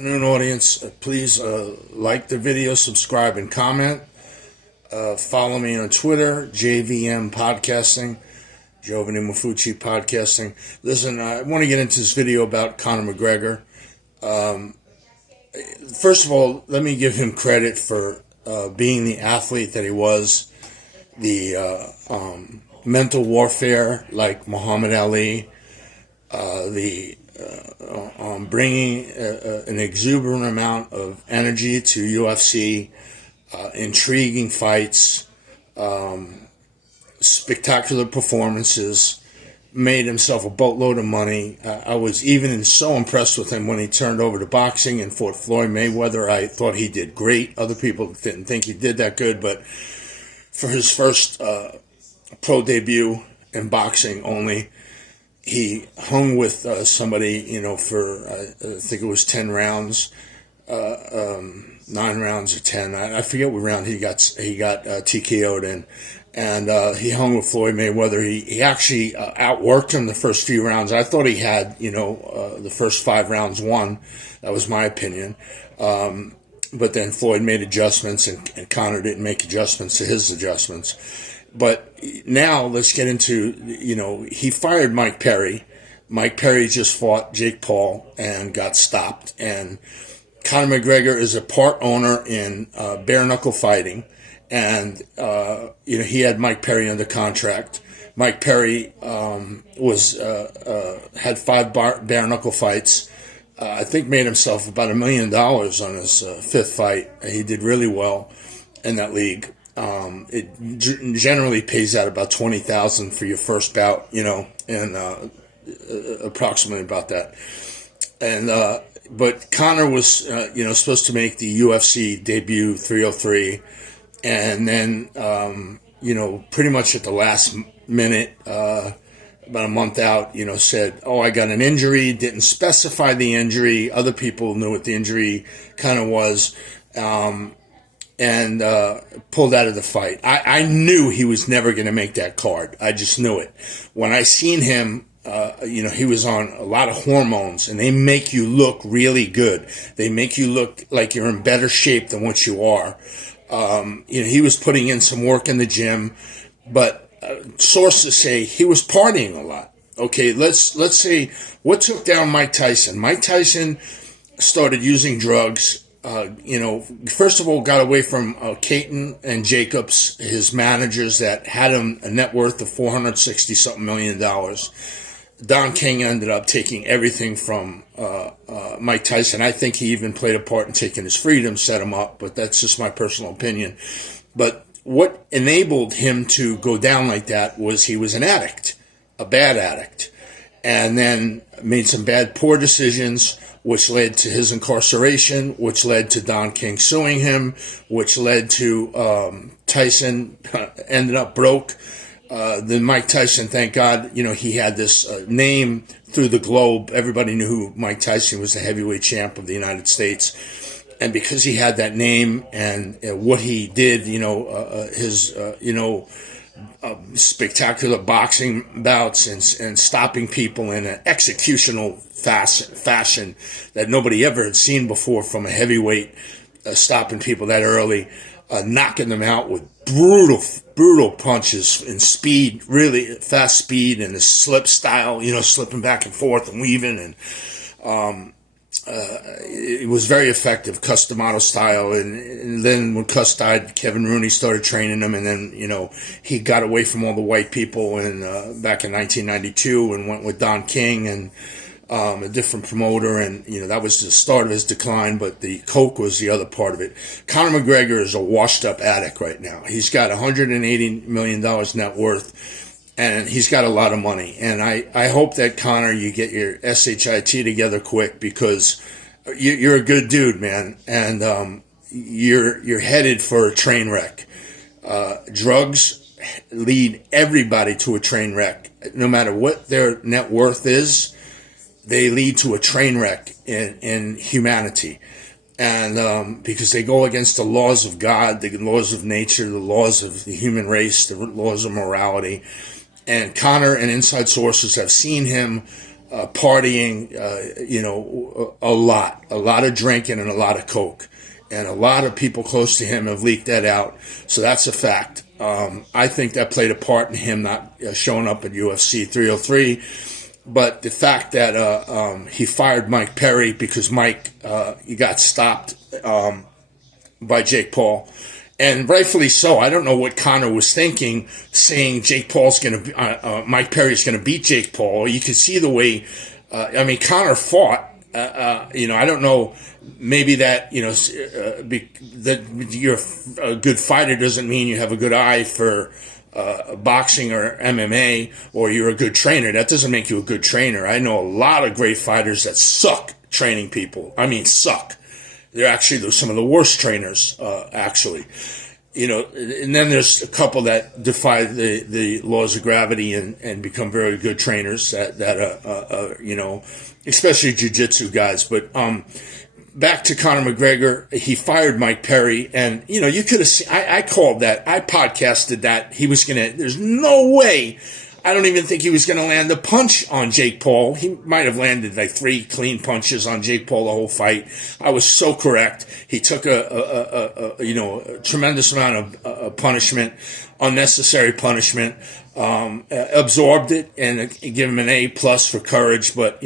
Afternoon, audience. Please like the video, subscribe, and comment. Follow me on Twitter, JVM Podcasting, Giovanni Mafucci Podcasting. Listen, I want to get into this video about Conor Mcgregor. First of all, let me give him credit for being the athlete that he was, the mental warfare like Muhammad Ali, bringing an exuberant amount of energy to UFC, intriguing fights, spectacular performances, made himself a boatload of money. I was even so impressed with him when he turned over to boxing and fought Floyd Mayweather. I thought he did great. Other people didn't think he did that good, but for his first pro debut in boxing only, he hung with somebody, for I think it was 10 rounds, 9 rounds or 10. I forget what round he got TKO'd in, and he hung with Floyd Mayweather. He actually outworked him the first few rounds. I thought he had the first 5 rounds won. That was my opinion. But then Floyd made adjustments, and Conor didn't make adjustments to his adjustments. But now let's get into, he fired Mike Perry. Mike Perry just fought Jake Paul and got stopped. And Conor McGregor is a part owner in bare knuckle fighting. And, he had Mike Perry under contract. Mike Perry had 5 bare knuckle fights. I think made himself about $1 million on his 5th fight. He did really well in that league. It generally pays out about $20,000 for your first bout, and approximately about that. And but Conor was, supposed to make the UFC debut 303, and then pretty much at the last minute, about a month out, said, "Oh, I got an injury." Didn't specify the injury. Other people knew what the injury kind of was. And pulled out of the fight. I knew he was never going to make that card. I just knew it. When I seen him, he was on a lot of hormones, and they make you look really good. They make you look like you're in better shape than what you are. He was putting in some work in the gym, but sources say he was partying a lot. Okay, let's say what took down Mike Tyson. Mike Tyson started using drugs. First of all, got away from Caton and Jacobs, his managers that had him a net worth of $460-something million. Don King ended up taking everything from Mike Tyson. I think he even played a part in taking his freedom, set him up, but that's just my personal opinion. But what enabled him to go down like that was he was an addict, a bad addict, and then made some poor decisions, which led to his incarceration, which led to Don King suing him, which led to Tyson ended up broke. Then Mike Tyson, thank God, he had this name through the globe. Everybody knew who Mike Tyson was, the heavyweight champ of the United States. And because he had that name and what he did, his spectacular boxing bouts and stopping people in an executional fashion that nobody ever had seen before from a heavyweight, stopping people that early, knocking them out with brutal punches and speed, really fast speed, and the slip style, slipping back and forth and weaving, and it was very effective, Cus D'Amato style. And then when Cus died, Kevin Rooney started training him, and then he got away from all the white people and back in 1992 and went with Don King and a different promoter, and that was the start of his decline. But the coke was the other part of it. Conor McGregor is a washed-up addict right now. He's got $180 million net worth. And he's got a lot of money. And I hope that, Conor, you get your SHIT together quick, because you're a good dude, man. And you're headed for a train wreck. Drugs lead everybody to a train wreck. No matter what their net worth is, they lead to a train wreck in humanity. And because they go against the laws of God, the laws of nature, the laws of the human race, the laws of morality. And Conor and inside sources have seen him partying, a lot of drinking and a lot of coke. And a lot of people close to him have leaked that out. So that's a fact. I think that played a part in him not showing up at UFC 303. But the fact that he fired Mike Perry because Mike he got stopped by Jake Paul, and rightfully so. I don't know what Conor was thinking, saying Mike Perry's going to beat Jake Paul. You could see the way. Conor fought. I don't know. Maybe that that you're a good fighter doesn't mean you have a good eye for boxing or MMA, or you're a good trainer. That doesn't make you a good trainer. I know a lot of great fighters that suck training people. I mean, suck. They're some of the worst trainers, actually. And then there's a couple that defy the laws of gravity and become very good trainers especially jiu-jitsu guys. But back to Conor McGregor, he fired Mike Perry, and you could have seen. I called that. I podcasted that he was gonna. There's no way. I don't even think he was going to land a punch on Jake Paul. He might have landed like 3 clean punches on Jake Paul the whole fight. I was so correct. He took a tremendous amount of punishment, unnecessary punishment, absorbed it, and give him an A+ for courage. But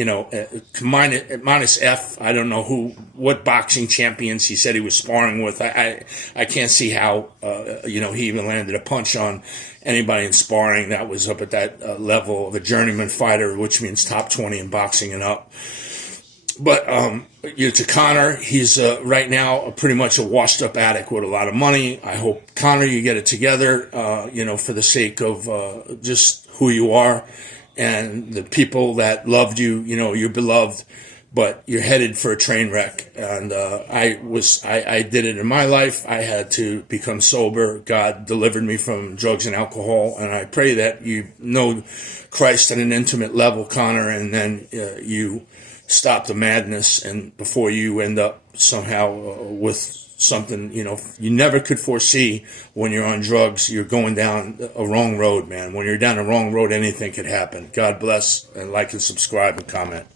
minus F. I don't know what boxing champions he said he was sparring with. I can't see how he even landed a punch on anybody in sparring that was up at that level of a journeyman fighter, which means top 20 in boxing and up. But to Conor, he's right now pretty much a washed-up addict with a lot of money. I hope, Conor, you get it together, for the sake of just who you are and the people that loved you. You're beloved, but you're headed for a train wreck. And I did it in my life. I had to become sober. God delivered me from drugs and alcohol, and I pray that you know Christ at an intimate level, Conor, and then you stop the madness, and before you end up somehow with something you never could foresee. When you're on drugs, you're going down a wrong road, man. When you're down a wrong road, anything could happen. God bless, and like and subscribe and comment.